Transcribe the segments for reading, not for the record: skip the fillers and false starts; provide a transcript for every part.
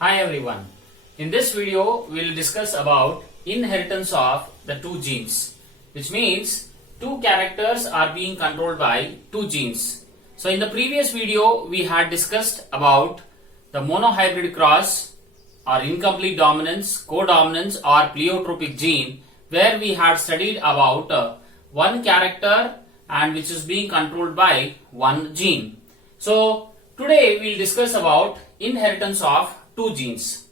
Hi everyone. In this video, we will discuss about inheritance of the two genes, which means two characters are being controlled by two genes. So in the previous video, we had discussed about the monohybrid cross or incomplete dominance, codominance or pleiotropic gene, where we had studied about one character and which is being controlled by one gene. So today we will discuss about inheritance of two genes.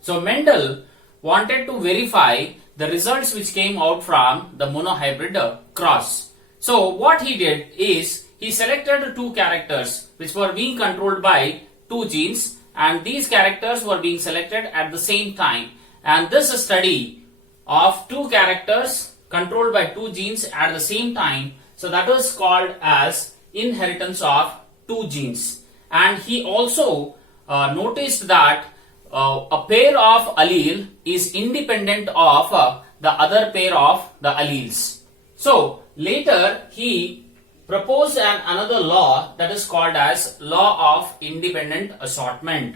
So Mendel wanted to verify the results which came out from the monohybrid cross. So what he did is he selected two characters which were being controlled by two genes, and these characters were being selected at the same time, and this study of two characters controlled by two genes at the same time, so that is called as inheritance of two genes. And he also noticed that a pair of allele is independent of the other pair of the alleles. So later he proposed another law that is called as law of independent assortment.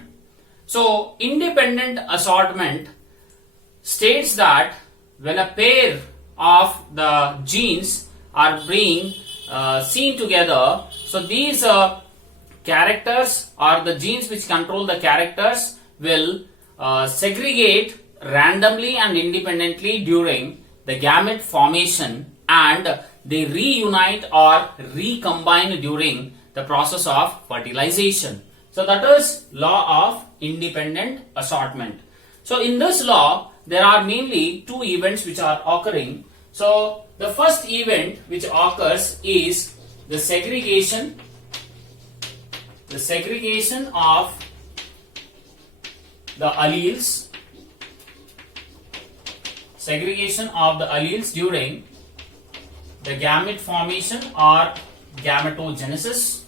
So independent assortment states that when a pair of the genes are being seen together, so these characters or the genes which control the characters will segregate randomly and independently during the gamete formation, and they reunite or recombine during the process of fertilization. So that is law of independent assortment. So in this law there are mainly two events which are occurring. So the first event which occurs is the segregation of the alleles, during the gamete formation or gametogenesis,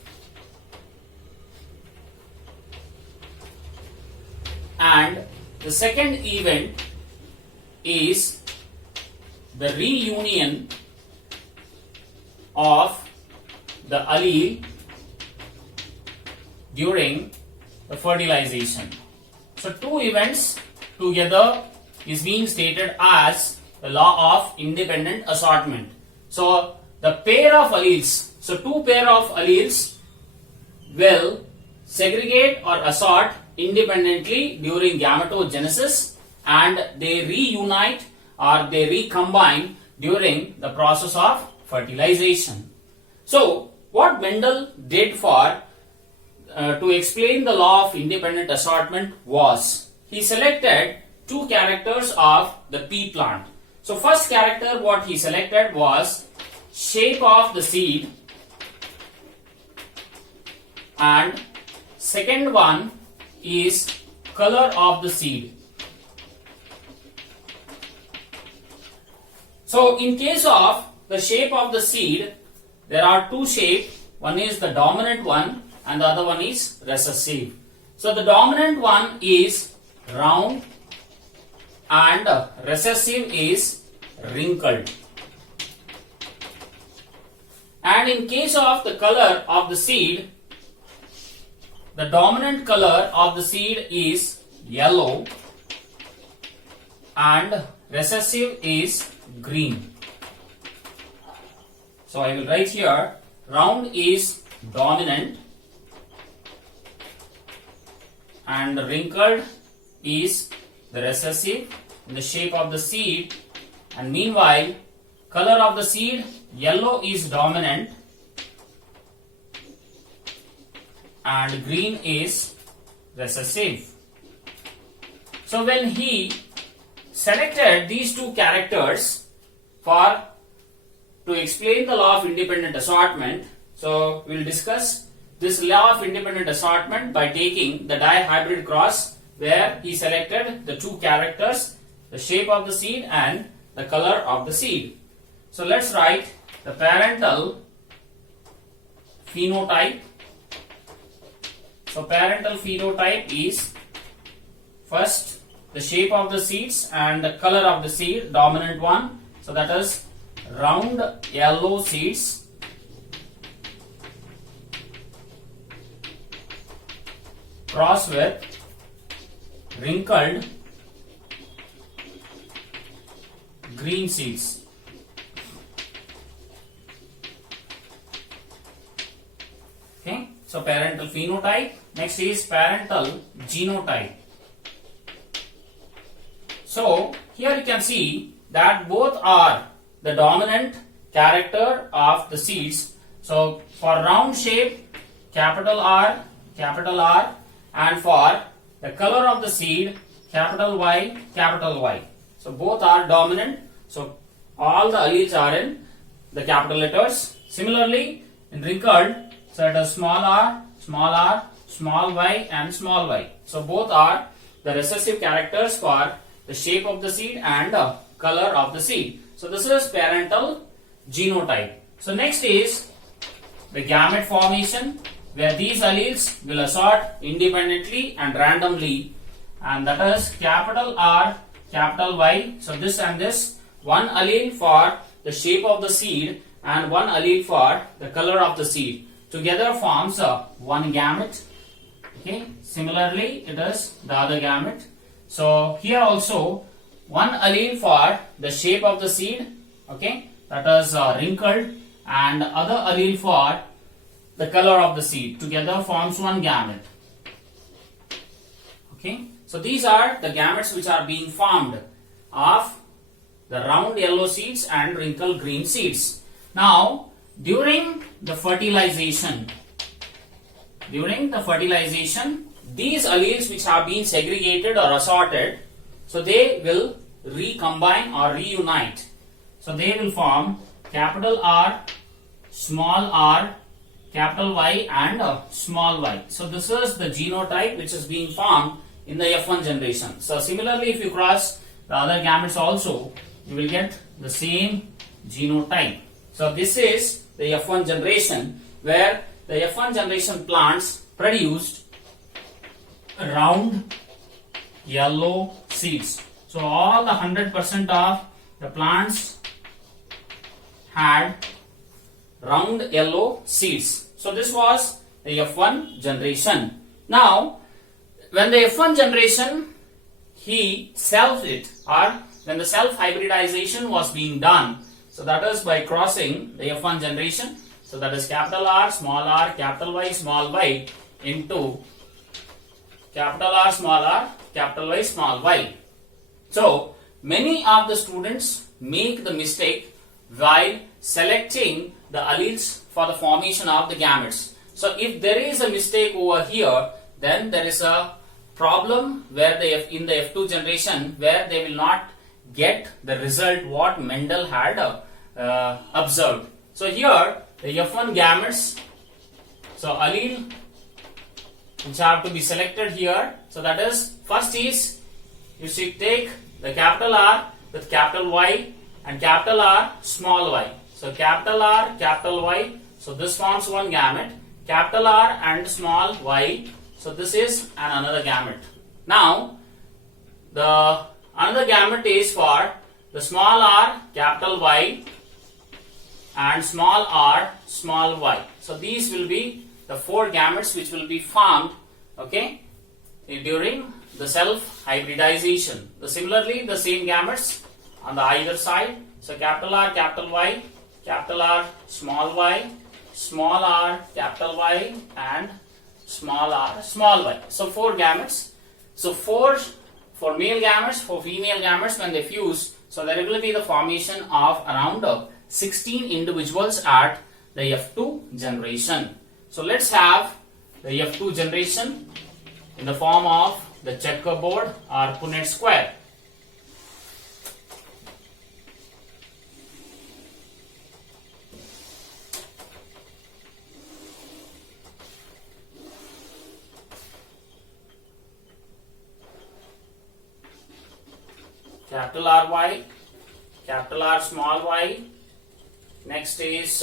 and the second event is the reunion of the allele during the fertilization. So two events together is being stated as the law of independent assortment. So the pair of alleles, so two pair of alleles will segregate or assort independently during gametogenesis, and they reunite or they recombine during the process of fertilization. So what Mendel did for to explain the law of independent assortment was he selected two characters of the pea plant. So first character what he selected was shape of the seed, and second one is color of the seed. So in case of the shape of the seed, there are two shapes. One is the dominant one and the other one is recessive. So the dominant one is round and recessive is wrinkled. And in case of the color of the seed, the dominant color of the seed is yellow and recessive is green. So I will write here, round is dominant and wrinkled is the recessive in the shape of the seed, and meanwhile color of the seed, yellow is dominant and green is recessive. So when he selected these two characters to explain the law of independent assortment, so we will discuss this law of independent assortment by taking the dihybrid cross, where he selected the two characters, the shape of the seed and the color of the seed. So let's write the parental phenotype. So parental phenotype is first the shape of the seeds and the color of the seed, dominant one. So that is round yellow seeds, cross with wrinkled green seeds. Okay, so parental phenotype. Next is parental genotype. So here you can see that both are the dominant character of the seeds. So for round shape, capital R, and for the color of the seed, capital Y, capital Y. So both are dominant. So all the alleles are in the capital letters. Similarly, in wrinkled, so it is small r, small y, and small y. So both are the recessive characters for the shape of the seed and the color of the seed. So this is parental genotype. So next is the gamete formation, where these alleles will assort independently and randomly, and that is capital R, capital Y. So this and this, one allele for the shape of the seed and one allele for the color of the seed, together forms one gamete. Okay, similarly it is the other gamete. So here also one allele for the shape of the seed, okay, that is wrinkled, and other allele for the color of the seed, together forms one gamete. Okay, so these are the gametes which are being formed of the round yellow seeds and wrinkled green seeds. Now during the fertilization, these alleles which have been segregated or assorted, so they will recombine or reunite. So they will form capital R, capital Y, and small y. So this is the genotype which is being formed in the F1 generation. So similarly, if you cross the other gametes also, you will get the same genotype. So this is the F1 generation, where the F1 generation plants produced round yellow seeds. So all the 100% of the plants had round yellow seeds. So this was the F1 generation. Now when the F1 generation he selfed it, or when the self hybridization was being done, so that is by crossing the F1 generation, so that is capital R, capital Y, small y, into capital R, capital Y, small y. So many of the students make the mistake while selecting the alleles for the formation of the gametes. So if there is a mistake over here, then there is a problem where in the F2 generation, where they will not get the result what Mendel had observed. So here the F1 gametes, so allele which have to be selected here. So that is, first is you should take the capital R with capital Y and capital R, small y. So capital R, capital Y, so this forms one gamete. Capital R and small y, so this is another gamete. Now the another gamete is for the small r, capital Y, and small r, small y. So these will be the four gametes which will be formed, okay, during the self hybridization. Similarly, the same gametes on the either side. So capital R, capital Y, capital R, small y, small r, capital Y, and small r, small y. So four gametes. So four for male gametes, for female gametes, when they fuse, so there will be the formation of around 16 individuals at the F2 generation. So let's have the F2 generation in the form of the checkerboard or Punnett square. Capital RY, capital R, small y. Next is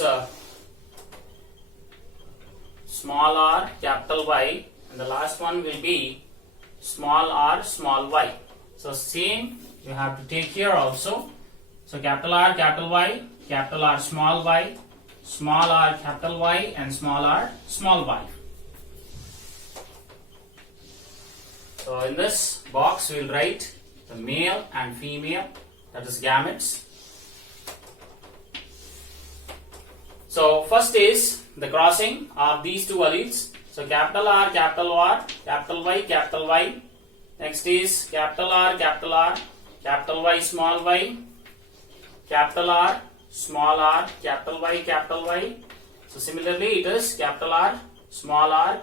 small r, capital Y, and the last one will be small r, small y. So same you have to take here also. So capital R, capital Y, capital R, small y, small r, capital Y, and small r, small y. So in this box we will write the male and female, that is gametes. So first is the crossing of these two alleles. So capital R, capital Y, capital Y. Next is capital R, capital Y, small y, capital R, small r, capital Y. So similarly it is capital R,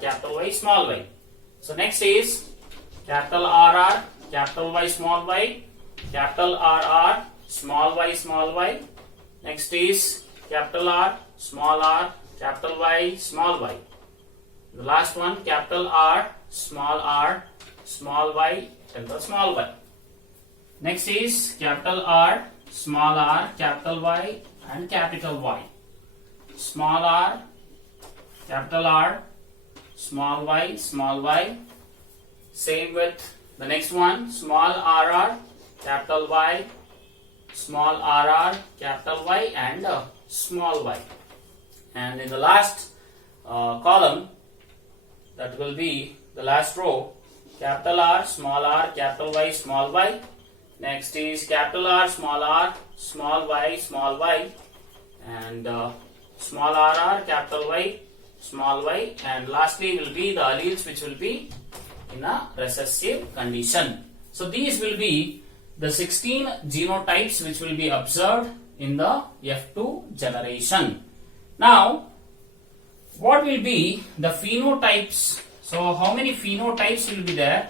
capital Y, small y. So next is capital RR, capital Y, small y, capital RR, small y. Next is capital R, capital Y, small y. The last one, capital R, small y, and the small y. Next is capital R, capital Y, and capital Y. Small r, capital R, small y. Same with the next one, small rr, capital Y, small rr, capital Y, and small y. And in the last column, that will be the last row, capital R, capital Y, small y. Next is capital R, small y, and small rr, capital Y, small y. And lastly will be the alleles which will be in a recessive condition. So these will be the 16 genotypes which will be observed in the F2 generation. Now, what will be the phenotypes? So how many phenotypes will be there,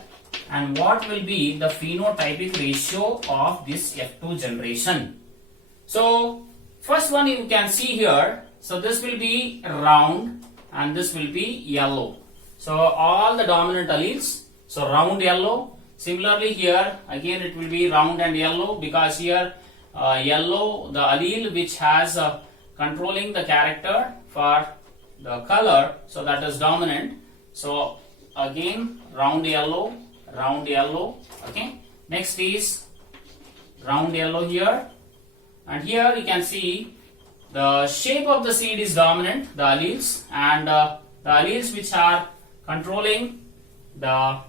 and what will be the phenotypic ratio of this F2 generation? So first one you can see here. So this will be round and this will be yellow. So all the dominant alleles, so round yellow. Similarly here again it will be round and yellow, because here yellow, the allele which has controlling the character for the color, so that is dominant. So again round yellow. Okay. Next is round yellow here, and here you can see the shape of the seed is dominant, the alleles, and the alleles which are controlling the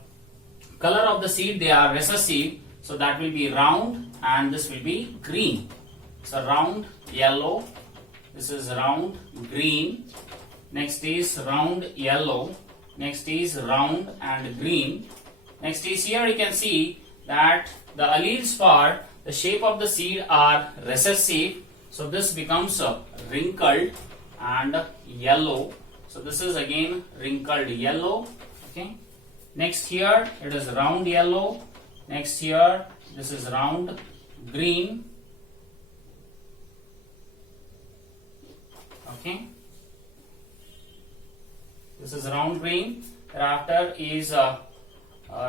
color of the seed, they are recessive. So that will be round, and this will be green. So round yellow, this is round green. Next is round yellow. Next is round and green. Next is here you can see that the alleles for the shape of the seed are recessive. So this becomes wrinkled and yellow. So this is again wrinkled yellow. Okay. Next here it is round yellow. Next here this is round green. Okay. This is round green. Thereafter is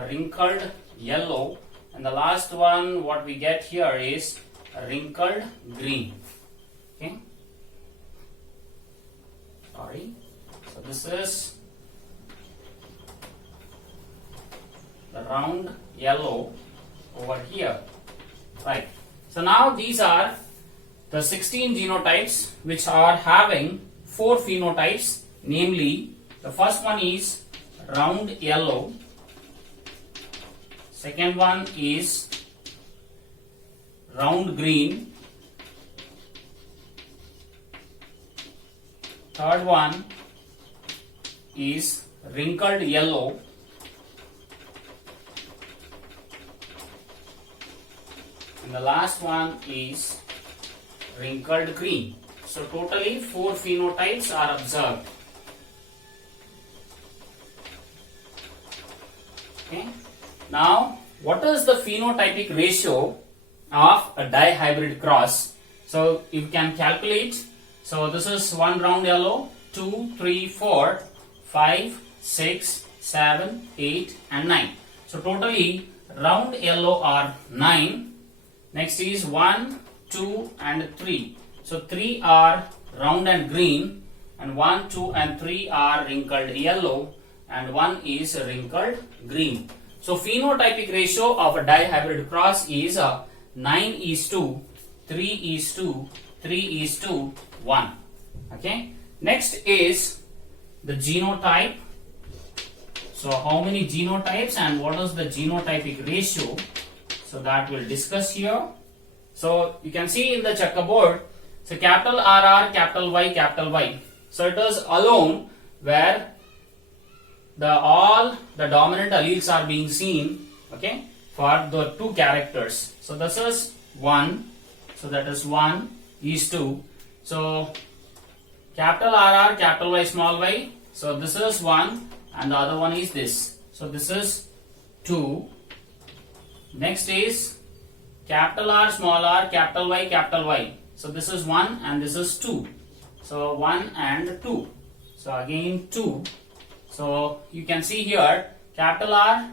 wrinkled yellow, and the last one what we get here is wrinkled green. Okay. Sorry. So this is the round yellow over here. Right. So now these are the 16 genotypes which are having 4 phenotypes, namely the first one is round yellow, second one is round green, third one is wrinkled yellow, and the last one is wrinkled green. So totally 4 phenotypes are observed. Okay. Now, what is the phenotypic ratio of a dihybrid cross? So you can calculate. So this is 1 round yellow, 2, 3, 4, 5, 6, 7, 8 and 9. So totally round yellow are 9. Next is 1, 2 and 3. So 3 are round and green, and 1, 2 and 3 are wrinkled yellow, and 1 is wrinkled green. So phenotypic ratio of a dihybrid cross is 9:3, 3:3, 1. Okay. Next is the genotype. So how many genotypes and what is the genotypic ratio? So that we'll discuss here. So you can see in the checkerboard, so capital RR, capital Y. So it is alone where all the dominant alleles are being seen, okay, for the two characters. So this is 1, so that is 1 is 2. So capital RR, capital Y, small y. So this is 1 and the other one is this. So this is 2. Next is capital R, small r, capital Y. So this is 1 and this is 2. So 1 and 2. So again 2. So you can see here capital R,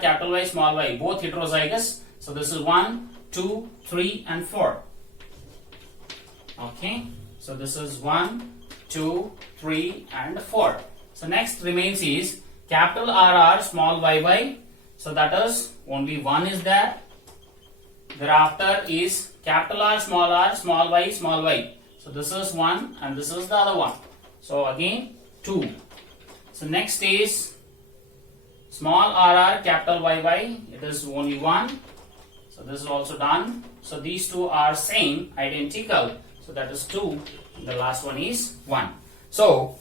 capital Y, small y, both heterozygous. So this is 1, 2, 3 and 4. Okay. So this is 1, 2, 3 and 4. So next remains is capital RR, small y. So that is only 1 is there. Thereafter is capital R, small y. So this is 1 and this is the other one. So again 2. So next is small rr, capital YY. It is only 1. So this is also done. So these two are same, identical. So that is 2. The last one is 1. So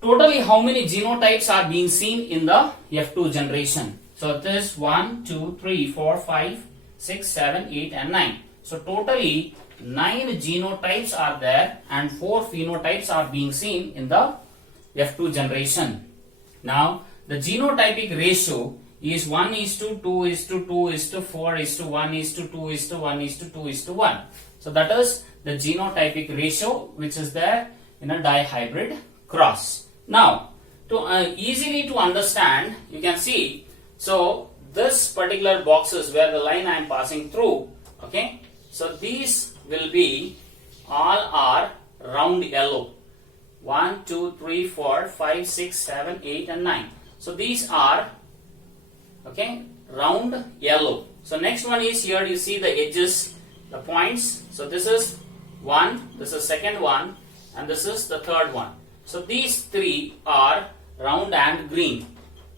totally how many genotypes are being seen in the F2 generation? So it is 1, 2, 3, 4, 5, 6, 7, 8 and 9. So totally 9 genotypes are there and 4 phenotypes are being seen in the F2 generation. Now the genotypic ratio is 1:2, 2:2, 2:4, 1:2, 1:2, 1. So that is the genotypic ratio which is there in a dihybrid cross. Now to easily to understand, you can see, so this particular boxes where the line I am passing through, okay, so these will be all are round yellow. 1, 2, 3, 4, 5, 6, 7, 8 and 9. So these are, okay, round yellow. So next one is here you see the edges, the points. So this is 1, this is second one and this is the third one. So these 3 are round and green.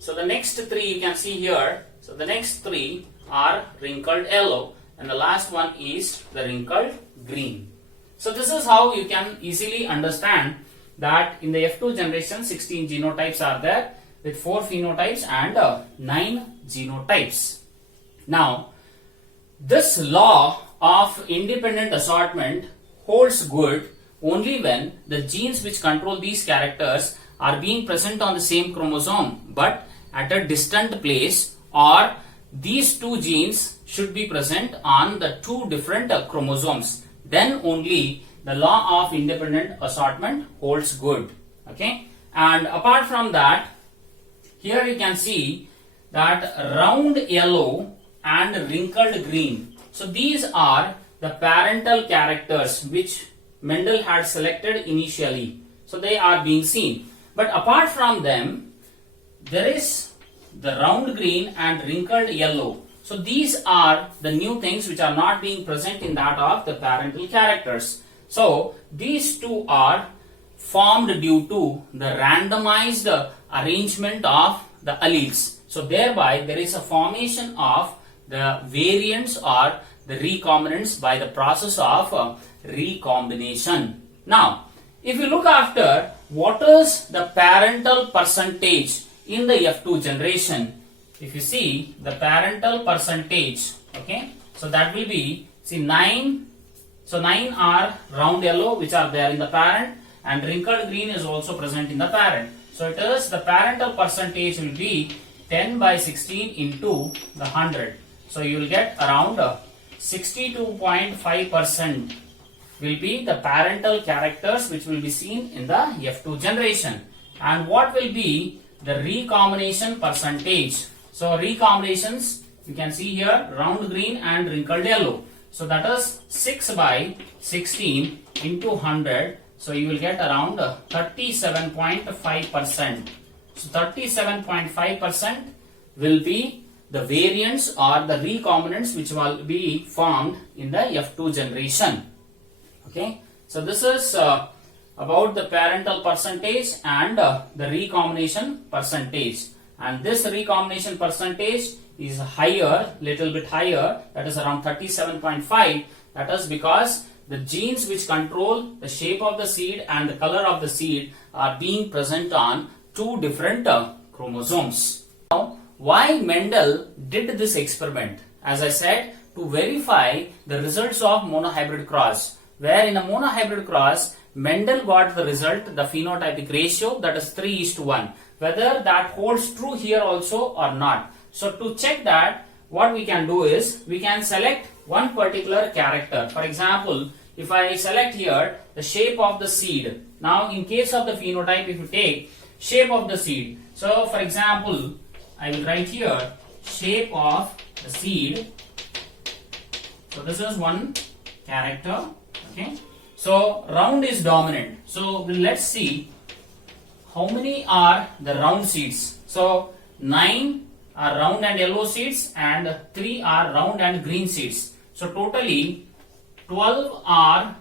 So the next 3 you can see here. So the next 3 are wrinkled yellow and the last one is the wrinkled green. So this is how you can easily understand that in the F2 generation 16 genotypes are there with 4 phenotypes and 9 genotypes. Now this law of independent assortment holds good only when the genes which control these characters are being present on the same chromosome but at a distant place, or these 2 genes should be present on the 2 different chromosomes. Then only the law of independent assortment holds good. Okay, and apart from that, here you can see that round yellow and wrinkled green. So these are the parental characters which Mendel had selected initially. So they are being seen. But apart from them, there is the round green and wrinkled yellow. So these are the new things which are not being present in that of the parental characters. So these 2 are formed due to the randomized arrangement of the alleles. So thereby there is a formation of the variants or the recombinants by the process of recombination. Now if you look after what is the parental percentage in the F2 generation, if you see the parental percentage, okay, so that will be, see 9. So 9 are round yellow which are there in the parent and wrinkled green is also present in the parent. So it is the parental percentage will be 10 by 16 into the 100. So you will get around 62.5% will be the parental characters which will be seen in the F2 generation. And what will be the recombination percentage? So recombinations you can see here round green and wrinkled yellow. So that is 6 by 16 into 100. So you will get around 37.5%. So 37.5% will be the variants or the recombinants which will be formed in the F2 generation. Okay. So this is about the parental percentage and the recombination percentage. and this recombination percentage is higher, little bit higher, that is around 37.5. That is because the genes which control the shape of the seed and the color of the seed are being present on two different chromosomes. Now, why Mendel did this experiment? As I said, to verify the results of monohybrid cross, where in a monohybrid cross, Mendel got the result, the phenotypic ratio, that is 3:1. Whether that holds true here also or not. So to check that, what we can do is, we can select one particular character. For example, if I select here the shape of the seed. Now in case of the phenotype, if you take shape of the seed. So for example, I will write here shape of the seed. So this is one character. Okay. So round is dominant. So let's see how many are the round seeds. So 9 are round and yellow seeds and 3 are round and green seeds. So totally 12 are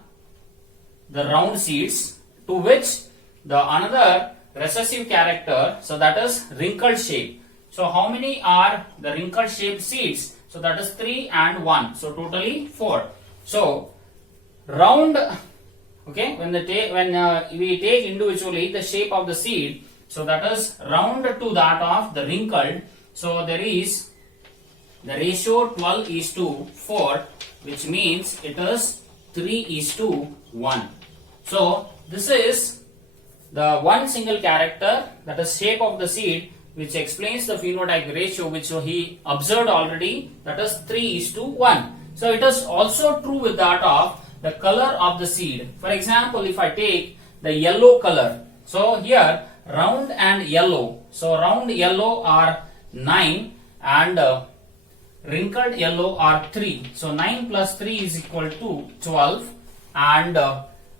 the round seeds, to which the another recessive character, so that is wrinkled shape. So how many are the wrinkled shaped seeds? So that is 3 and 1. So totally 4. So round, okay, when we take individually the shape of the seed, so that is round to that of the wrinkled. So there is the ratio 12:4, which means it is 3:1. So this is the one single character, that is shape of the seed, which explains the phenotype ratio which he observed already, that is 3:1. So it is also true with that of the color of the seed. For example, if I take the yellow color, so here round and yellow. So round yellow are 9 and wrinkled yellow are 3. So 9 plus 3 is equal to 12, and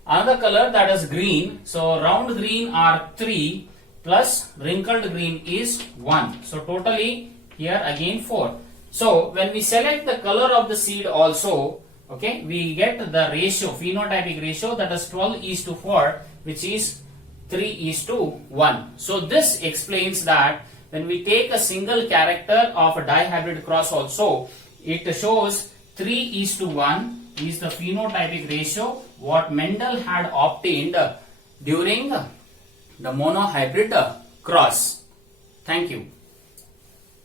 another color, that is green. So round green are 3 plus wrinkled green is 1. So totally here again 4. So when we select the color of the seed also, okay, we get the ratio, phenotypic ratio, that is 12:4, which is 3:1. So this explains that when we take a single character of a dihybrid cross also, it shows 3:1 is the phenotypic ratio what Mendel had obtained during the monohybrid cross. Thank you.